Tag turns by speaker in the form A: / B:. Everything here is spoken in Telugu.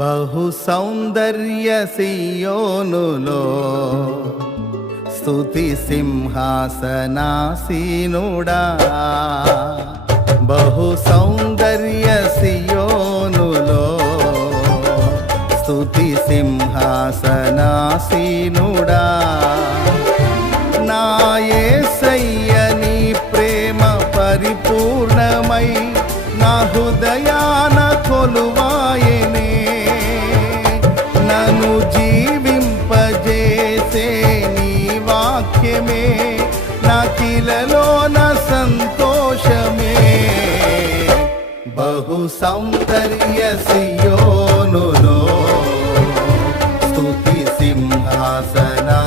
A: బహు సౌందర్య సియోనులో స్తుతి సింహాసనాసీనుడా. బహు సౌందర్య సియోనులో స్తుతి సింహాసనాసీనుడా. నా యేసయ్య నీ ప్రేమ పరిపూర్ణమై నా హృదయా నన్ను జీవింపజేసే నీ వాక్యమే. నాకిలలోన సంతోషమే. బహు సౌందర్య సియోనులో స్తుతి సింహాసనా